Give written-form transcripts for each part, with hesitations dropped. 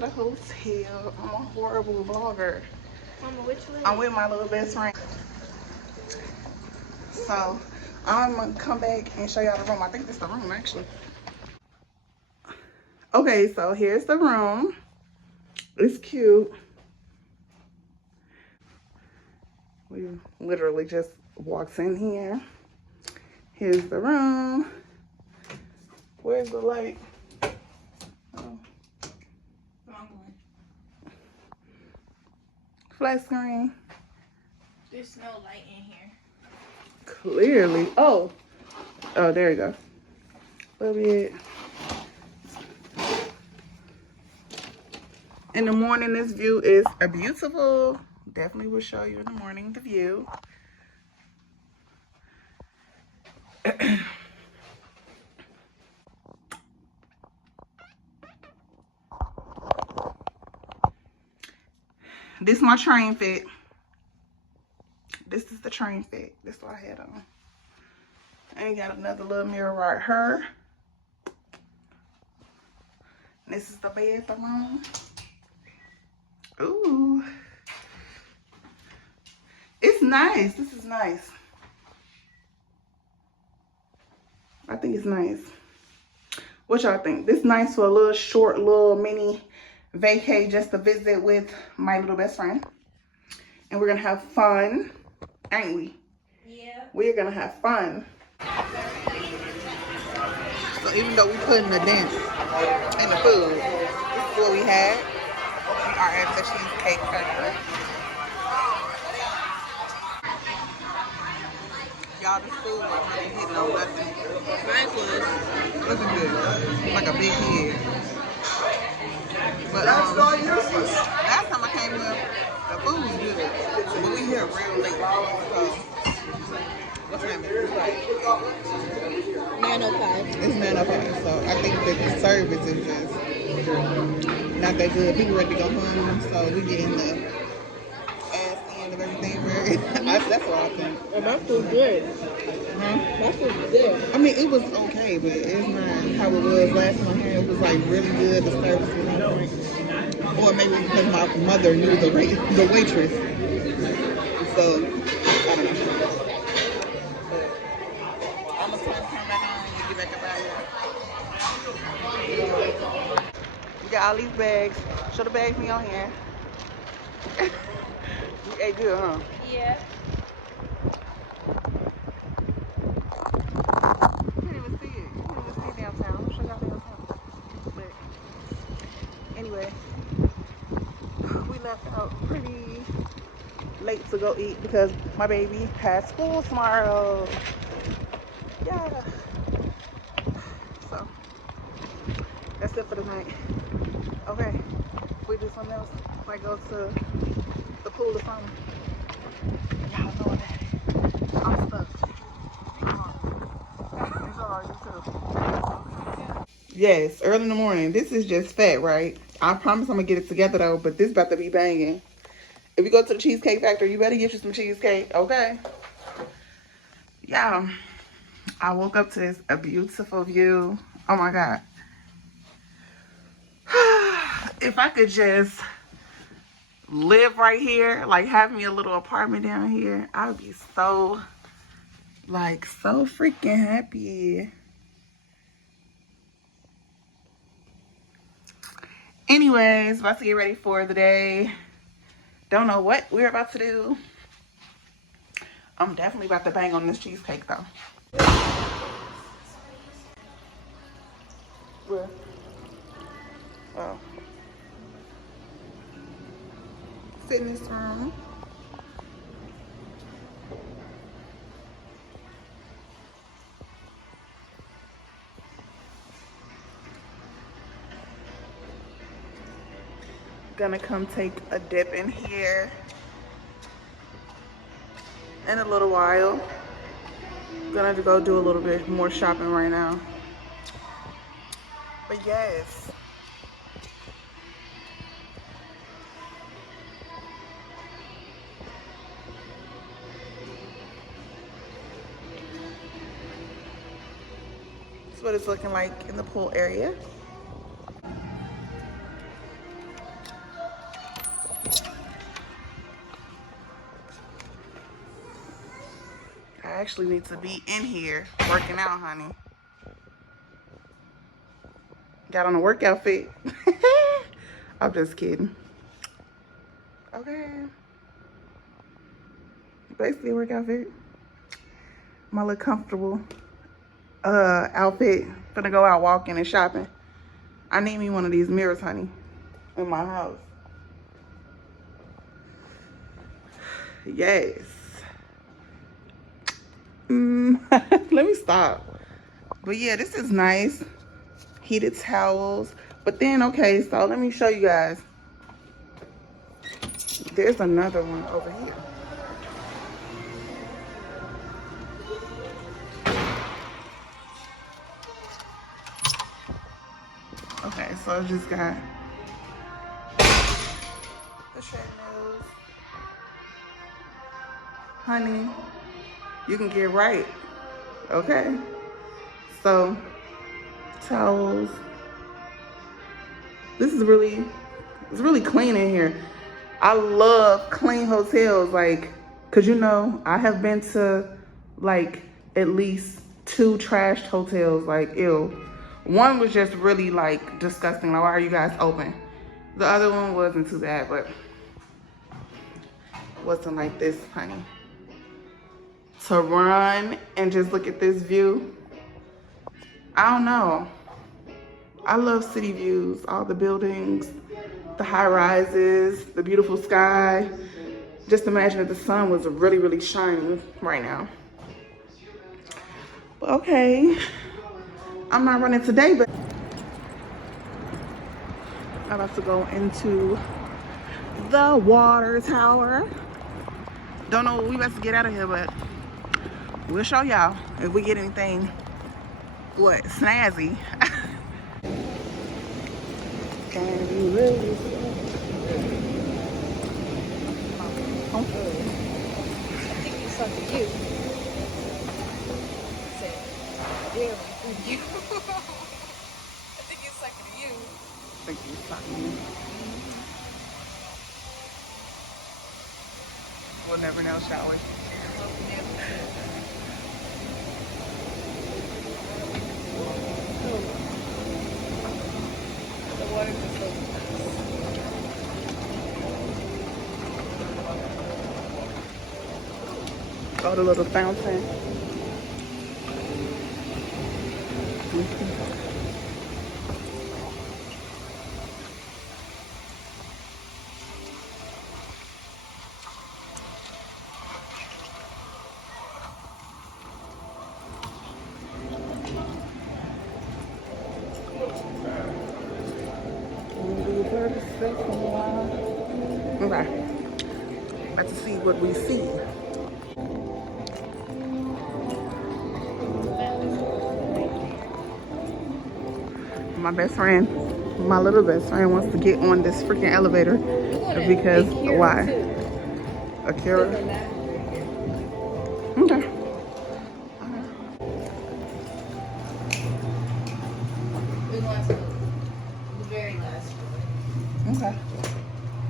to the hotel. I'm a horrible vlogger. Mama, which way? I'm with my little best friend. So I'm gonna come back and show y'all the room. I think this is the room actually. Okay, so here's the room. It's cute. We literally just walks in here. Here's the room. Where's the light? Oh. Flat screen. There's no light in here. Clearly. Oh, there you go. A little bit. In the morning, this view is a beautiful. Definitely will show you in the morning the view. This is my train fit. This is the train fit. This is what I had on. I ain't got another little mirror right here. This is the bathroom. Ooh. It's nice. This is nice. I think it's nice. What y'all think? This is nice for a little short, little mini vacay just to visit with my little best friend. And we're gonna have fun, ain't we? Yeah. We're gonna have fun. So even though we put in a dent in the food, this is what we had. We are at the Cheesecake Factory. Y'all, this food was really hitting on nothing. Mine was. Looking good. Like a big head. But last time I came here, the food was good. But we here real late. So what's time is it? 9:05. It's 9:05. So I think that the service is just not that good. People ready to go home, so we getting the ass end of everything. That's what I think. And my food good. Huh? My food is good. I mean, it was okay, but it's not how it was last time I had. It was like really good. The service was on point. Or maybe it's because my mother knew the waitress. So, I don't know. I'm going to turn back on and get back up out here. We got all these bags. Show the bags me on here. You ate good, huh? Yeah. You can't even see it. You can't even see downtown. I'm going to show y'all downtown. But anyway, we left out pretty late to go eat because my baby has school tomorrow. Yeah. So that's it for the night. Okay. We do something else. Like go to the pool or something. Y'all know that. I'm stuck. It's alright, you too. Yes, early in the morning. This is just fat, right? I promise I'm gonna get it together though, but this about to be banging. If you go to the Cheesecake Factory, you better get you some cheesecake, okay? Yeah, I woke up to a beautiful view. Oh my God. If I could just live right here, like have me a little apartment down here, I would be so freaking happy. Anyways, about to get ready for the day. Don't know what we're about to do. I'm definitely about to bang on this cheesecake though. Where? Oh. Fitness room. Gonna come take a dip in here in a little while. Gonna go do a little bit more shopping right now. But yes. That's what it's looking like in the pool area. actually need to be in here working out, honey. Got on a workout fit. I'm just kidding. Okay. Basically a workout fit. My little comfortable outfit. Gonna go out walking and shopping. I need me one of these mirrors, honey, in my house. Yes. Let me stop. But yeah, this is nice. Heated towels. But then, okay, so let me show you guys. There's another one over here. Okay, so I just got the treadmills. Honey, you can get right. Okay? So, towels. This is really, it's really clean in here. I love clean hotels, like, cause you know, I have been to like at least 2 trashed hotels, like ew. One was just really like disgusting, like why are you guys open? The other one wasn't too bad, but wasn't like this, honey. To run and just look at this view, I don't know. I love city views, all the buildings, the high rises, the beautiful sky. Just imagine if the sun was really, really shining right now. But okay, I'm not running today, but I'm about to go into the water tower. Don't know what we about to get out of here, but we'll show y'all if we get anything, what, snazzy. Can you really I think it's something you. Say, yeah, thank you. I think it's something to you. think you something? We'll never know, shall we? The water is so nice. Oh, the little fountain. Okay, let's see what we see. My best friend, my little best friend wants to get on this freaking elevator because why? Akira? Okay. We want to the very last one. Okay.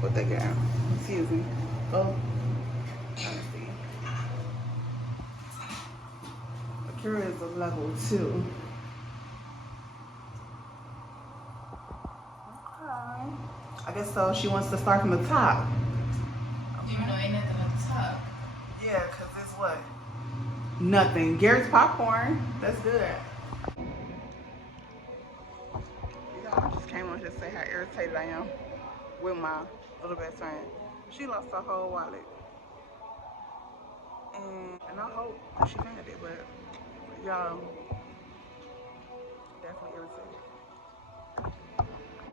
What they got? Excuse me. Oh. Let's see. Akira is a level 2. Okay. I guess so. She wants to start from the top. Even though ain't nothing at the top. Yeah, because it's what? Nothing. Garrett's popcorn. That's good. I just came on here to say how irritated I am with my little best friend. She lost her whole wallet. And I hope that she found it, but y'all, definitely irritated.